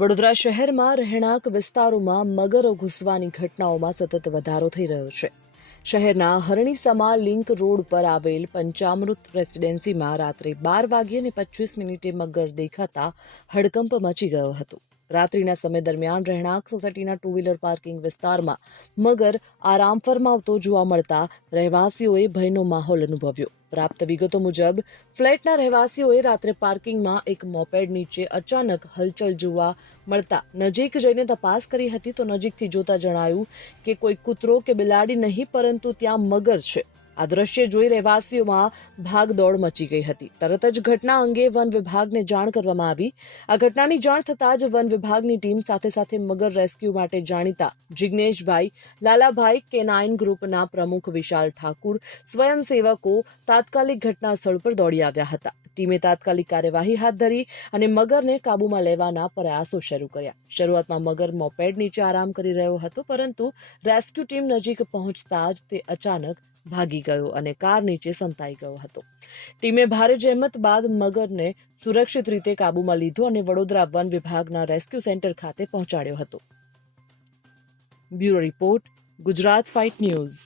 વડોદરા શહેરમાં રહેણાંક વિસ્તારોમાં મગરો ઘૂસવાની ઘટનાઓમાં સતત વધારો થઈ રહ્યો છે. શહેરના હરણીસમા લિંક રોડ પર આવેલ પંચામૃત રેસિડેન્સીમાં રાત્રે બાર વાગ્યે અને પચીસ મિનિટે મગર દેખાતા હડકંપ મચી ગયો હતો. રાત્રિના સમય દરમિયાન રહેણાંક સોસાયટીના ટુ વ્હીલર પાર્કિંગ વિસ્તારમાં મગર આરામ ફરમાવતો જોવા મળતા રહેવાસીઓએ ભયનો માહોલ અનુભવ્યો. પ્રાપ્ત વિગતો મુજબ, ફ્લેટના રહેવાસીઓએ રાત્રે પાર્કિંગમાં એક મોપેડ નીચે અચાનક હલચલ જોવા મળતા નજીક જઈને તપાસ કરી હતી તો નજીકથી જોતા જણાયું કે કોઈ કૂતરો કે બિલાડી નહીં, પરંતુ ત્યાં મગર છે. આ દ્રશ્ય જોઈ રહેવાસીઓમાં ભાગદોડ મચી ગઈ હતી. તરત જ ઘટના અંગે વન વિભાગને જાણ કરવામાં આવી. આ ઘટનાની જાણ થતાં જ વન વિભાગની ટીમ સાથે સાથે મગર રેસ્ક્યુ માટે જાણીતા જિગ્નેશભાઈ લાલાભાઈ કેનાઇન ગ્રુપના પ્રમુખ વિશાલ ઠાકુર સ્વયંસેવકો તાત્કાલિક ઘટના સ્થળ પર દોડી આવ્યા હતા. ટીમે તાત્કાલિક કાર્યવાહી હાથ ધરી અને મગરને કાબૂમાં લેવાના પ્રયાસો શરૂ કર્યા. શરૂઆતમાં મગર મોપેડ નીચે આરામ કરી રહ્યો હતો, પરંતુ રેસ્ક્યુ ટીમ નજીક પહોંચતા જ તે અચાનક ભાગી ગયો અને કાર નીચે સંતાઈ ગયો હતો. ટીમે ભારે જહેમત બાદ મગરને સુરક્ષિત રીતે કાબૂમાં લીધો અને વડોદરા વન વિભાગના રેસ્ક્યુ સેન્ટર ખાતે પહોંચાડ્યો હતો. Bureau report, Gujarat fight news.